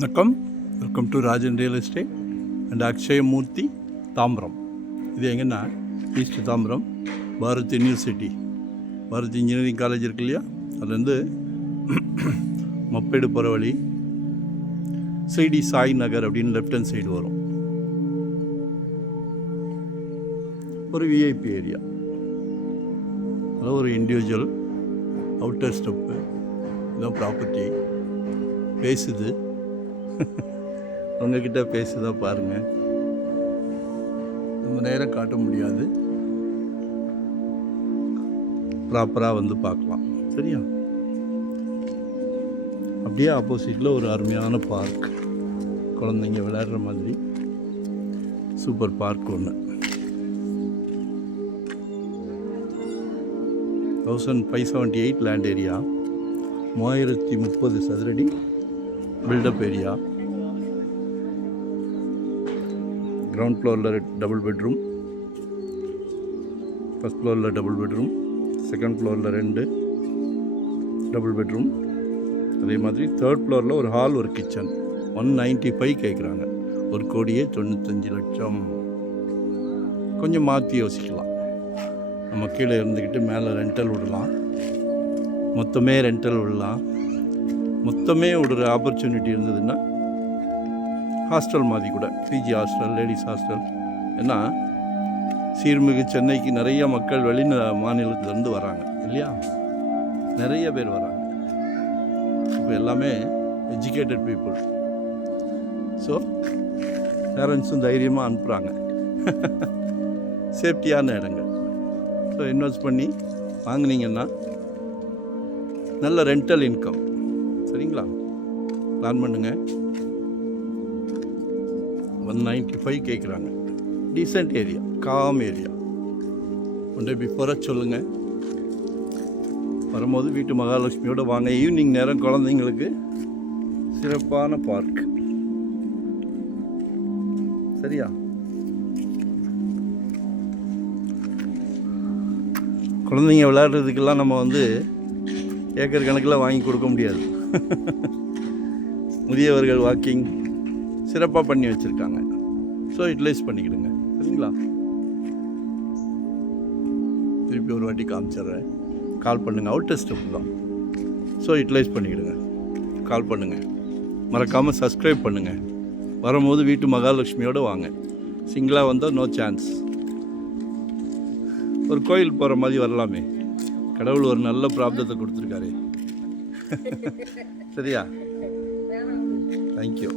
வணக்கம், welcome to Rajan real estate and Akshayamurthy Tambaram. இது எங்கன்னா east Tambaram Bharat university, Bharat engineering college இருக்கு இல்லையா, அதுலேருந்து மப்பேடு போகிற வழி சிடி சாய் நகர் அப்படின்னு லெஃப்ட் ஹேண்ட் சைடு வரும். ஒரு விஐபி ஏரியா, அதாவது ஒரு இண்டிவிஜுவல் அவுட்டர் ஸ்டெப்பு, இதான் ப்ராப்பர்ட்டி. பேசுது, உங்ககிட்ட பேசுதா பாருங்கள். ரொம்ப நேரம் காட்ட முடியாது, ப்ராப்பராக வந்து பார்க்கலாம். சரியா? அப்படியே ஆப்போசிட்டில் ஒரு அருமையான பார்க், குழந்தைங்க விளையாடுற மாதிரி சூப்பர் பார்க் ஒன்று. 1578 லேண்ட் ஏரியா, 3030 சதுரடி பில்டப் ஏரியா. கிரவுண்ட் ஃப்ளோரில் டபுள் பெட்ரூம், ஃபஸ்ட் ஃப்ளோரில் டபுள் பெட்ரூம், செகண்ட் ஃப்ளோரில் 2 டபுள் பெட்ரூம். அதே மாதிரி தேர்ட் ஃப்ளோரில் ஒரு ஹால், ஒரு கிச்சன். 195 கேட்குறாங்க. 1,95,00,000. கொஞ்சம் மாற்றி யோசிக்கலாம். நம்ம கீழே இருந்துக்கிட்டு மேலே ரெண்டல் விடலாம், மொத்தமே ரெண்டல் விடலாம். மொத்தமே விடுற ஆப்பர்ச்சுனிட்டி இருந்ததுன்னா ஹாஸ்டல் மாதிரி கூட, பிஜி ஹாஸ்டல், லேடிஸ் ஹாஸ்டல். ஏன்னா சீர்மிகு சென்னைக்கு நிறைய மக்கள் வெளி மாநிலத்திலேருந்து வராங்க இல்லையா, நிறைய பேர் வராங்க. இப்போ எல்லாமே எஜுகேட்டட் பீப்புள். ஸோ பேரண்ட்ஸும் தைரியமாக அனுப்புகிறாங்க. சேஃப்டியான இடங்கள். ஸோ இன்வெஸ்ட் பண்ணி வாங்கினீங்கன்னா நல்ல ரெண்டல் இன்கம். சரிங்களா? பிளான் பண்ணுங்கள். 195 கேட்குறாங்க. Decent area, calm area. One day பிஃபோராக சொல்லுங்கள். வரும்போது வீட்டு மகாலட்சுமியோடு வாங்க. ஈவினிங் நேரம் குழந்தைங்களுக்கு சிறப்பான பார்க். சரியா? குழந்தைங்க விளையாடுறதுக்கெல்லாம் நம்ம வந்து ஏக்கர் கணக்கில் வாங்கி கொடுக்க முடியாது. முதியவர்கள் வாக்கிங் சிறப்பாக பண்ணி வச்சுருக்காங்க. ஸோ யூட்டிலைஸ் பண்ணிக்கிடுங்க. சரிங்களா? திருப்பி ஒரு வாட்டி காமிச்சிட்றேன். கால் பண்ணுங்கள். அவுட்டர் ஸ்டெப் தான். ஸோ யூட்டிலைஸ் பண்ணிக்கிடுங்க. கால் பண்ணுங்கள். மறக்காமல் சப்ஸ்கிரைப் பண்ணுங்கள். வரும்போது வீட்டு மகாலட்சுமியோடு வாங்க. சிங்கிளாக வந்தால் நோ சான்ஸ். ஒரு கோயில் போகிற மாதிரி வரலாமே. கடவுள் ஒரு நல்ல பிராப்தத்தை கொடுத்துருக்காரு. சரியா? தேங்க்யூ.